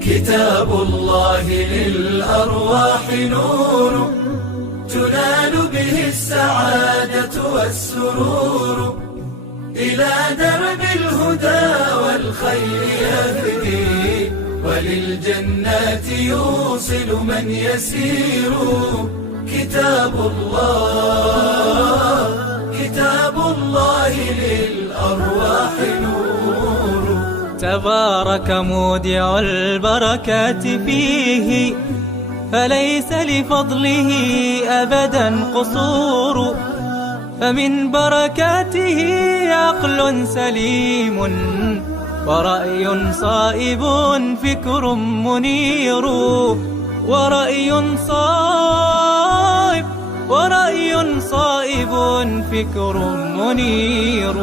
كتاب الله للأرواح نور، تنال به السعادة والسرور، إلى درب الهدى والخير يهدي، وللجنات يوصل من يسير. كتاب الله للأرواح نور. تبارك مودع البركات فيه، فليس لفضله أبدا قصور. فمن بركاته عقل سليم، ورأي صائب فكر منير. ورأي صائب فكر منير.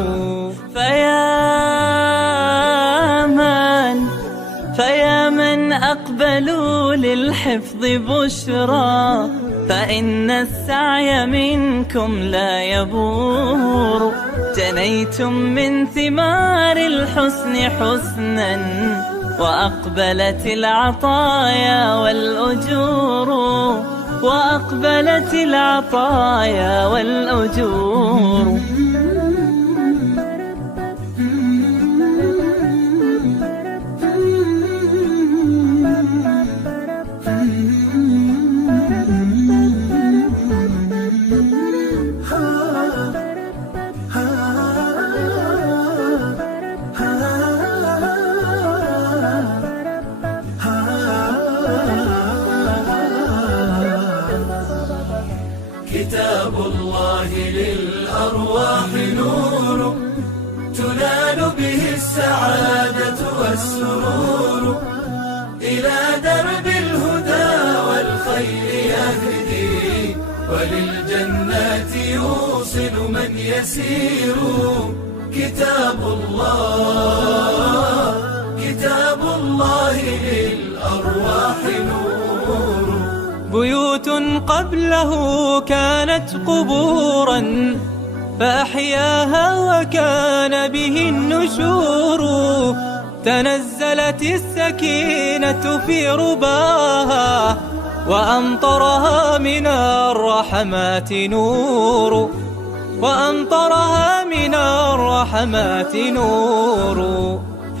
فيا من أقبلوا للحفظ بشرى، فإن السعي منكم لا يبور. جنيتم من ثمار الحسن حسنا، وأقبلت العطايا والأجور. وأقبلت العطايا والأجور. كتاب الله للأرواح نور، تنال به السعادة والسرور، إلى درب الهدى والخير يهدي، وللجنات يوصل من يسير. كتاب الله للأرواح نور. بيوت قبله كانت قبورا، فأحياها وكان به النشور. تنزلت السكينة في رباها، وأمطرها من الرحمات نور. وأمطرها من الرحمات نور.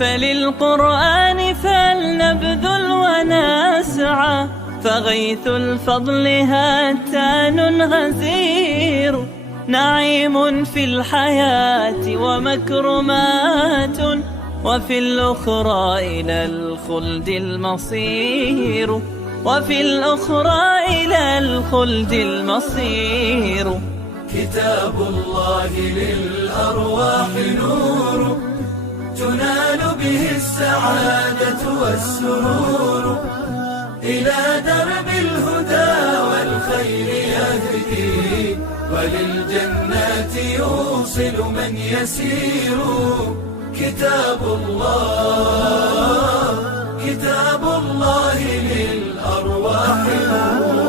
فللقرآن فلنبذل ونسعى، فغيث الفضل هاتان غزير. نعيم في الحياة ومكرمات، وفي الأخرى إلى الخلد المصير. وفي الأخرى إلى الخلد المصير. كتاب الله للأرواح نور، تنال به السعادة والسرور، إلى درب الهدى والخير يهدي، وللجنات يوصل من يسير. كتاب الله للأرواح نور.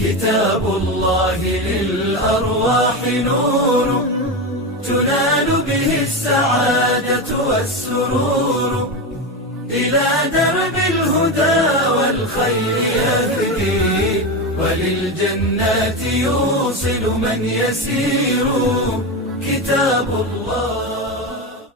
كتاب الله للأرواح نور، تنال به السعادة والسرور، إلى درب الهدى والخير يهدي، وللجنات يوصل من يسير. كتاب الله